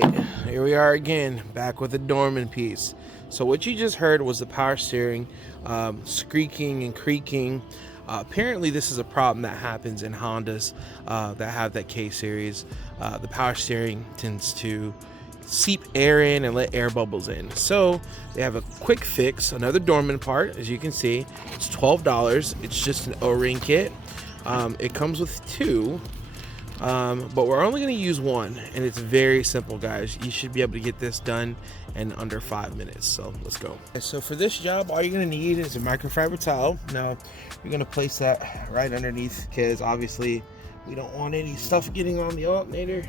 right, here we are again, back with a Dorman piece. So what you just heard was the power steering squeaking and creaking. Apparently this is a problem that happens in Hondas that have that K series. The power steering tends to seep air in and let air bubbles in. So they have a quick fix, another Dorman part, as you can see. It's $12. It's just an O-ring kit. It comes with two. But we're only going to use one, and it's very simple, guys. You should be able to get this done in under 5 minutes. So let's go. So for this job, all you're going to need is a microfiber towel. Now you're going to place that right underneath, because obviously we don't want any stuff getting on the alternator.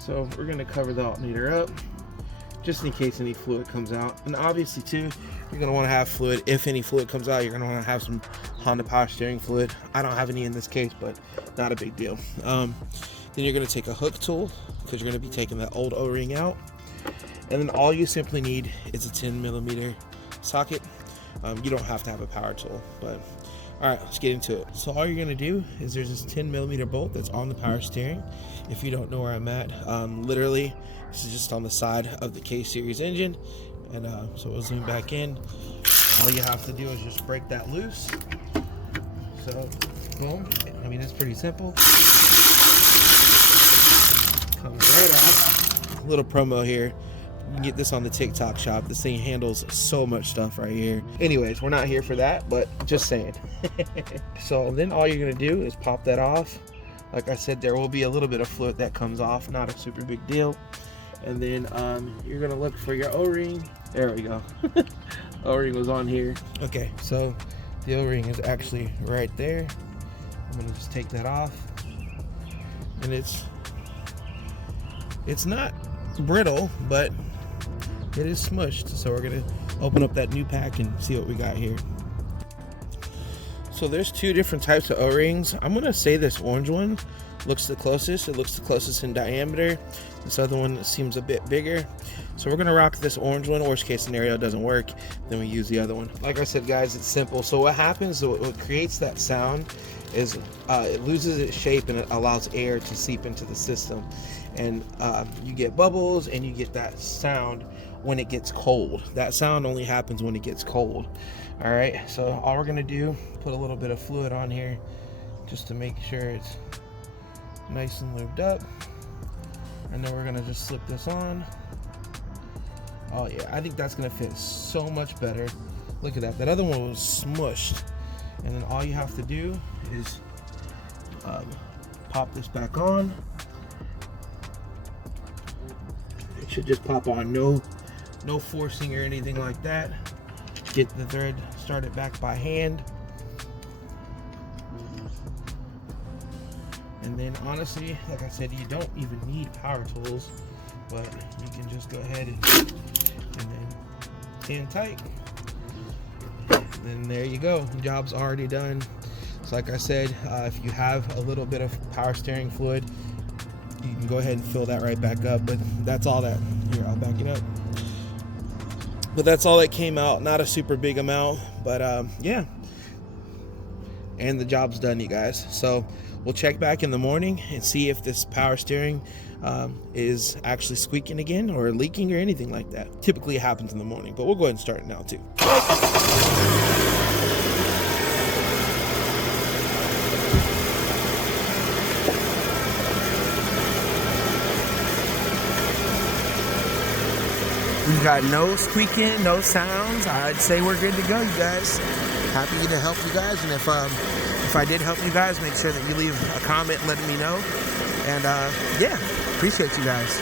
So we're going to cover the alternator up just in case any fluid comes out. And obviously too, you're going to want to have fluid. If any fluid comes out, you're going to want to have some Honda power steering fluid. I don't have any in this case, but not a big deal. Then you're going to take a hook tool, because you're going to be taking that old O-ring out. And then all you simply need is a 10mm socket. You don't have to have a power tool, but all right, let's get into it. So all you're going to do is there's this 10mm bolt that's on the power steering. If you don't know where I'm at, literally this is just on the side of the K series engine. And so we'll zoom back in. All you have to do is just break that loose. So boom, I mean, it's pretty simple. Comes right off. Little promo here. You can get this on the TikTok shop. This thing handles so much stuff right here. Anyways, we're not here for that, but just saying. So then all you're gonna do is pop that off. Like I said, there will be a little bit of fluid that comes off, not a super big deal. And then you're gonna look for your O-ring. There we go. O-ring was on here. Okay, so the O-ring is actually right there. I'm gonna just take that off. And it's not brittle, but it is smushed. So we're gonna open up that new pack and see what we got here. So there's two different types of O-rings. I'm gonna say this orange one looks the closest. It looks the closest in diameter. This other one seems a bit bigger. So we're gonna rock this orange one. Worst case scenario, it doesn't work, then we use the other one. Like I said, guys, it's simple. So what happens, what creates that sound is it loses its shape and it allows air to seep into the system. And you get bubbles and you get that sound when it gets cold. That sound only happens when it gets cold. All right, so all we're gonna do, put a little bit of fluid on here just to make sure it's nice and lubed up. And then we're gonna just slip this on. Oh yeah, I think that's gonna fit so much better. Look at that, that other one was smushed. And then all you have to do is pop this back on. It should just pop on, no forcing or anything like that. Get the thread started back by hand. And then honestly, like I said, you don't even need power tools, but you can just go ahead and then hand tight. And then there you go, job's already done. So like I said, if you have a little bit of power steering fluid, you can go ahead and fill that right back up. But that's all that, here, I'll back it up. But that's all that came out, not a super big amount, but yeah. And the job's done, you guys. So we'll check back in the morning and see if this power steering is actually squeaking again or leaking or anything like that. Typically it happens in the morning, but we'll go ahead and start it now too. We've got no squeaking, no sounds. I'd say we're good to go, you guys. Happy to help you guys, and if I did help you guys, make sure that you leave a comment letting me know. And yeah, appreciate you guys.